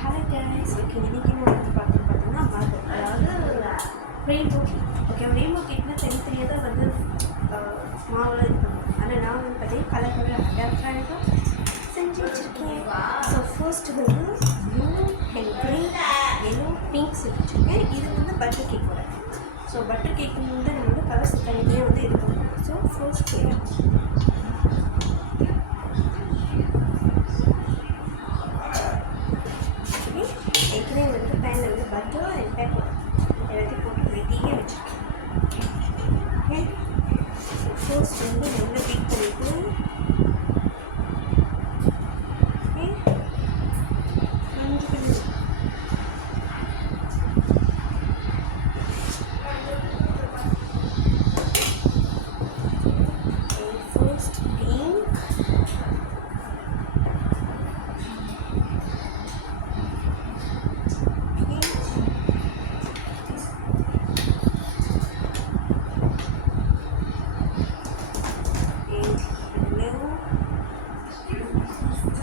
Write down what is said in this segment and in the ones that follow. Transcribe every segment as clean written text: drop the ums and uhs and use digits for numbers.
Hi guys, okay இன்றைக்கி நம்ம வந்து பார்த்தோம்னா அதாவது ரெயின்போ கேக். ஓகே, ரெயின்போ கேக்னால் தனித்தனியாக தான் வந்து மாவில் இது பண்ணுவோம். ஆனால் நான் வந்து பார்த்தீங்கன்னா கலர் கலர் அடாப்டாக செஞ்சு வச்சுருக்கேன். ஸோ ஃபர்ஸ்ட்டு வந்து blue and green, yellow, pink செஞ்சு வச்சுருக்கேன். இது வந்து பட்டர் கேக்கோட. ஸோ பட்டர் கேக்கு வந்து நம்ம வந்து கலர்ஸ் தனித்தனியாக வந்து இது பண்ணுவோம். ஸோ ஃபர்ஸ்ட் ஏற்கனவே வந்து பேனில் வந்து பட்டர் அண்ட் பெப்பர் எல்லாத்தையும் போட்டு ரெடியாக வச்சுருக்கேன். ஓகே, ஸோ ஃபர்ஸ்ட் வந்து நல்லா பீட் பண்ணிவிட்டு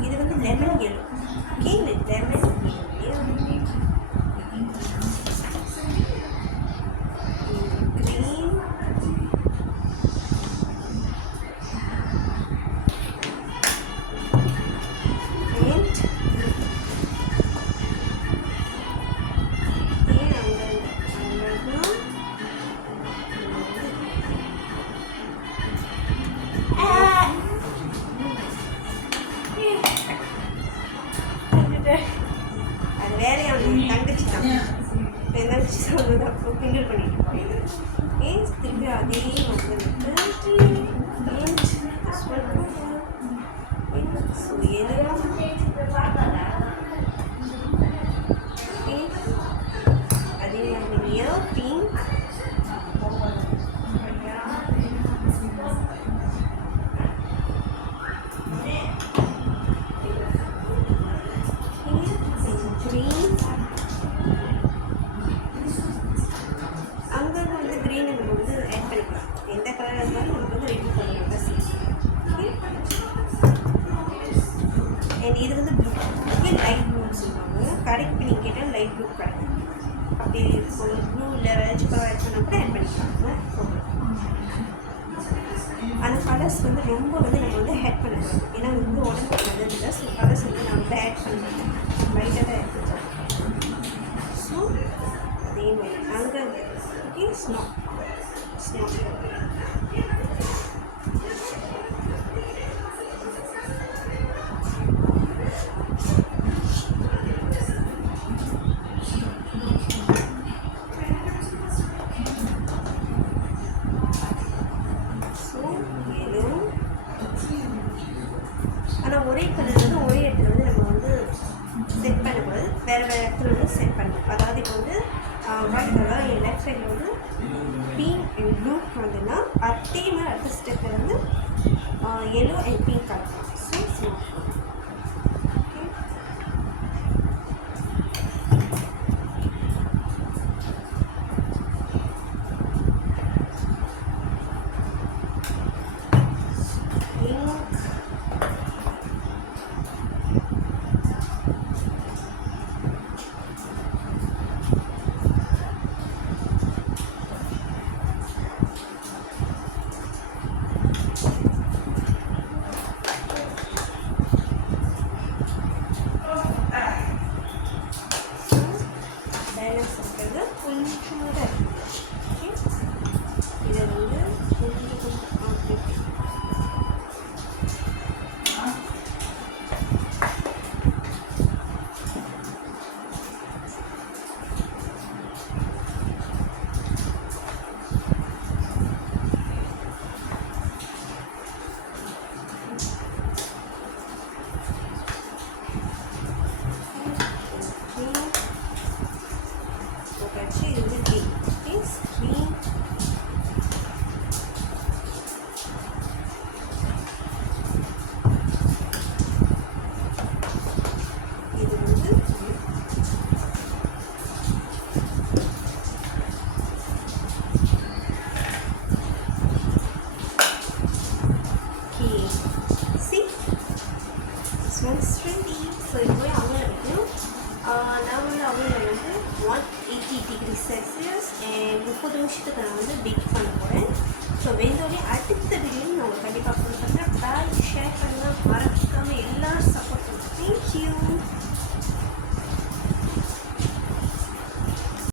இது வந்து lemon yellow. Okay, lemon yellow, அது வேறையான தங்கச்சி தான். என் தங்கச்சி சொன்னது அப்போ கிண்டல் பண்ணிட்டு இருப்பாங்க. ஏன் திருப்பி அதே வந்து அதே மாதிரி பிங்க், அங்கே வந்து க்ரீன் நம்ம வந்து ஆட் பண்ணிக்கலாம். எந்த கலராக இருந்தாலும் நமக்கு வந்து ரெடி பண்ணலாம் தான் சீஸ். அண்ட் இது வந்து ப்ளூ. ஓகே, லைட் ப்ளூன்னு சொல்லுவாங்க. கடைக்கு நீங்கள் கேட்டால் லைட் ப்ளூ கிடைக்கும். அப்படி ஒரு ப்ளூ இல்லை வேறு கலர் ஆட் பண்ணால் கூட ஆட் பண்ணிக்கலாம். ஆனால் கலர்ஸ் வந்து ரொம்ப வந்து நம்ம வந்து ஆட் பண்ணலாம். ஏன்னா வந்து உடம்புக்கு நல்லது இல்லை. ஸோ கலர்ஸ் வந்து நான் வந்து ஆட் பண்ணுவேன், லைட்டாக தான் ஆட் பண்ணுவேன். ஸோ அதே மாதிரி அங்கே ஓகே ஸ்னோ ஆனால் ஒரே கலர் வந்து ஒரே இடத்துல வந்து நம்ம வந்து செட் பண்ணும்போது வேறு வேறு இடத்துல வந்து செட் பண்ணணும். அதாவது இப்போ வந்து ஒயிட் கலர் என் லெஃப்ட் சைடில் வந்து பிங்க் அண்ட் ப்ளூ வந்துன்னா அதே மாதிரி அடுத்த ஸ்டெப்பில் வந்து yellow and pink colour. So smart balance இருக்கிறது கொஞ்சம் தான் இருக்குது. ஓகே, இதை வந்து கொஞ்சம் ஸோ இது போய் அவங்கள வைக்கணும். நான் வந்து அவங்கள வந்து 180 டிகிரி செல்சியஸ் அண்ட் 30 நிமிஷத்துக்கு நான் வந்து பேக் பண்ண போகிறேன். ஸோ வெந்தோடனே அடுத்த வீடியோ நான் உங்களுக்கு கண்டிப்பாக அப்லோட் பண்ணுறேன். ஷேர் பண்ணுங்கள், மறக்காமல் எல்லா